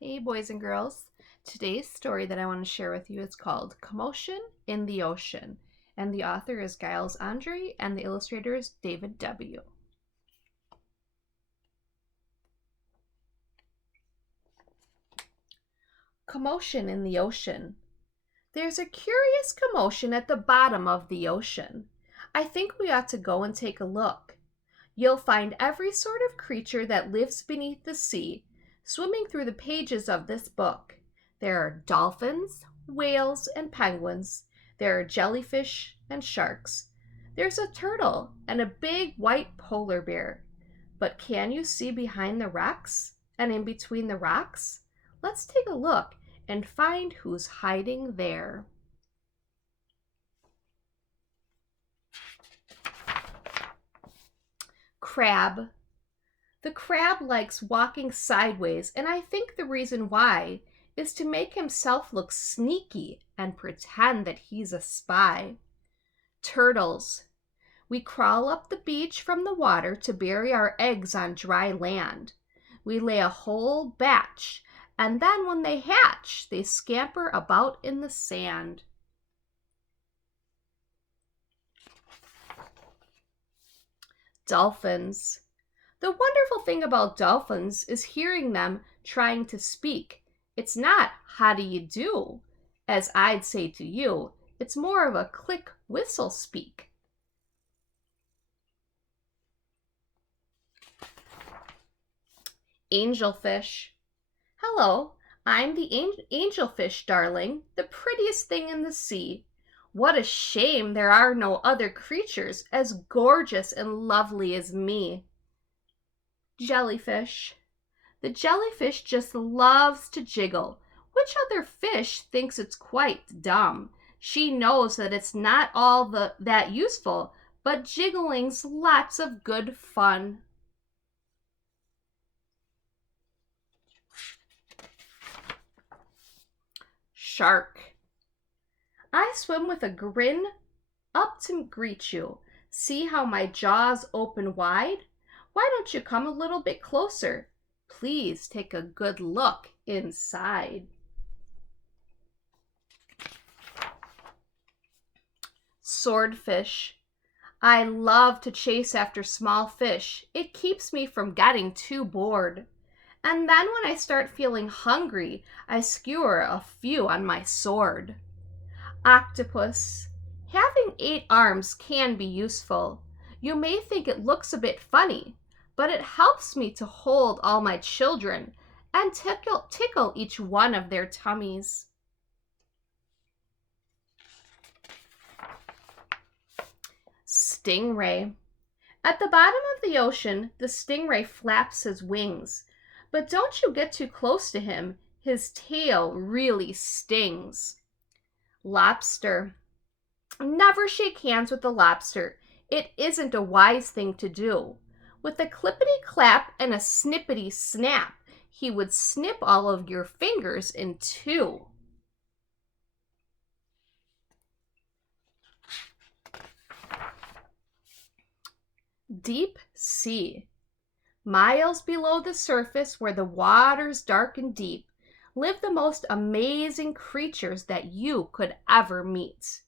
Hey, boys and girls. Today's story that I want to share with you is called Commotion in the Ocean, and the author is Giles Andre, and the illustrator is David W. Commotion in the Ocean. There's a curious commotion at the bottom of the ocean. I think we ought to go and take a look. You'll find every sort of creature that lives beneath the sea swimming through the pages of this book. There are dolphins, whales, and penguins. There are jellyfish and sharks. There's a turtle and a big white polar bear. But can you see behind the rocks and in between the rocks? Let's take a look and find who's hiding there. Crab. The crab likes walking sideways, and I think the reason why is to make himself look sneaky and pretend that he's a spy. Turtles. We crawl up the beach from the water to bury our eggs on dry land. We lay a whole batch, and then when they hatch, they scamper about in the sand. Dolphins. The wonderful thing about dolphins is hearing them trying to speak. It's not "how do you do," as I'd say to you. It's more of a click whistle speak. Angelfish. Hello, I'm the angelfish, darling, the prettiest thing in the sea. What a shame there are no other creatures as gorgeous and lovely as me. Jellyfish. The jellyfish just loves to jiggle. Which other fish thinks it's quite dumb? She knows that it's not all that useful, but jiggling's lots of good fun. Shark. I swim with a grin up to greet you. See how my jaws open wide? Why don't you come a little bit closer? Please take a good look inside. Swordfish. I love to chase after small fish. It keeps me from getting too bored. And then when I start feeling hungry, I skewer a few on my sword. Octopus. Having 8 arms can be useful. You may think it looks a bit funny, but it helps me to hold all my children and tickle each one of their tummies. Stingray. At the bottom of the ocean, the stingray flaps his wings. But don't you get too close to him. His tail really stings. Lobster. Never shake hands with a lobster. It isn't a wise thing to do. With a clippity clap and a snippity snap, he would snip all of your fingers in 2. Deep sea. Miles below the surface, where the water's dark and deep, live the most amazing creatures that you could ever meet.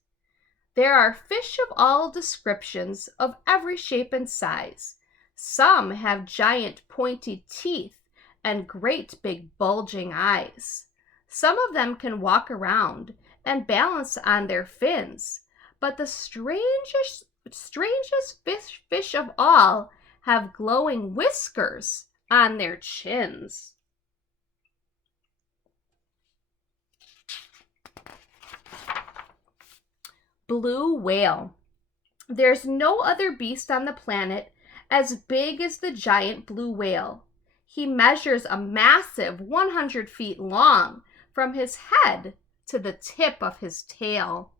There are fish of all descriptions, of every shape and size. Some have giant pointy teeth and great big bulging eyes. Some of them can walk around and balance on their fins, but the strangest fish of all have glowing whiskers on their chins. Blue whale. There's no other beast on the planet as big as the giant blue whale. He measures a massive 100 feet long from his head to the tip of his tail.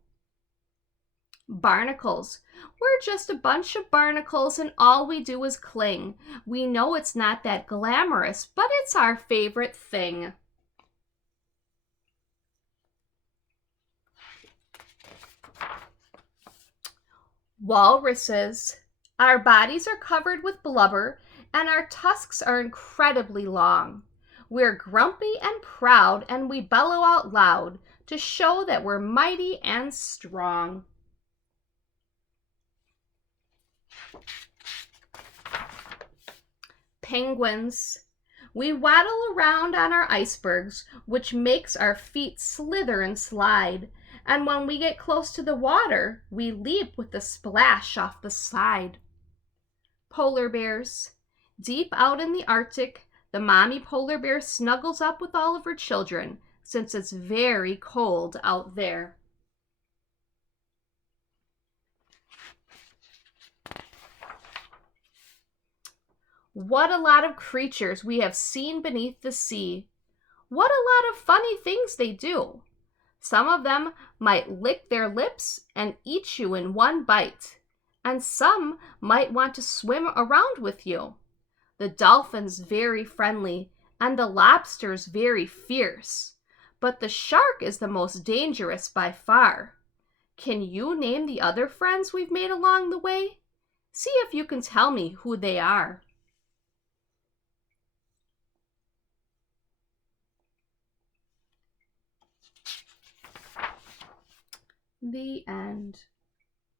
Barnacles. We're just a bunch of barnacles and all we do is cling. We know it's not that glamorous, but it's our favorite thing. Walruses. Our bodies are covered with blubber and our tusks are incredibly long. We're grumpy and proud, and we bellow out loud to show that we're mighty and strong. Penguins. We waddle around on our icebergs, which makes our feet slither and slide. And when we get close to the water, we leap with a splash off the side. Polar bears. Deep out in the Arctic, the mommy polar bear snuggles up with all of her children since it's very cold out there. What a lot of creatures we have seen beneath the sea. What a lot of funny things they do. Some of them might lick their lips and eat you in one bite, and some might want to swim around with you. The dolphin's very friendly, and the lobster's very fierce, but the shark is the most dangerous by far. Can you name the other friends we've made along the way? See if you can tell me who they are. The end.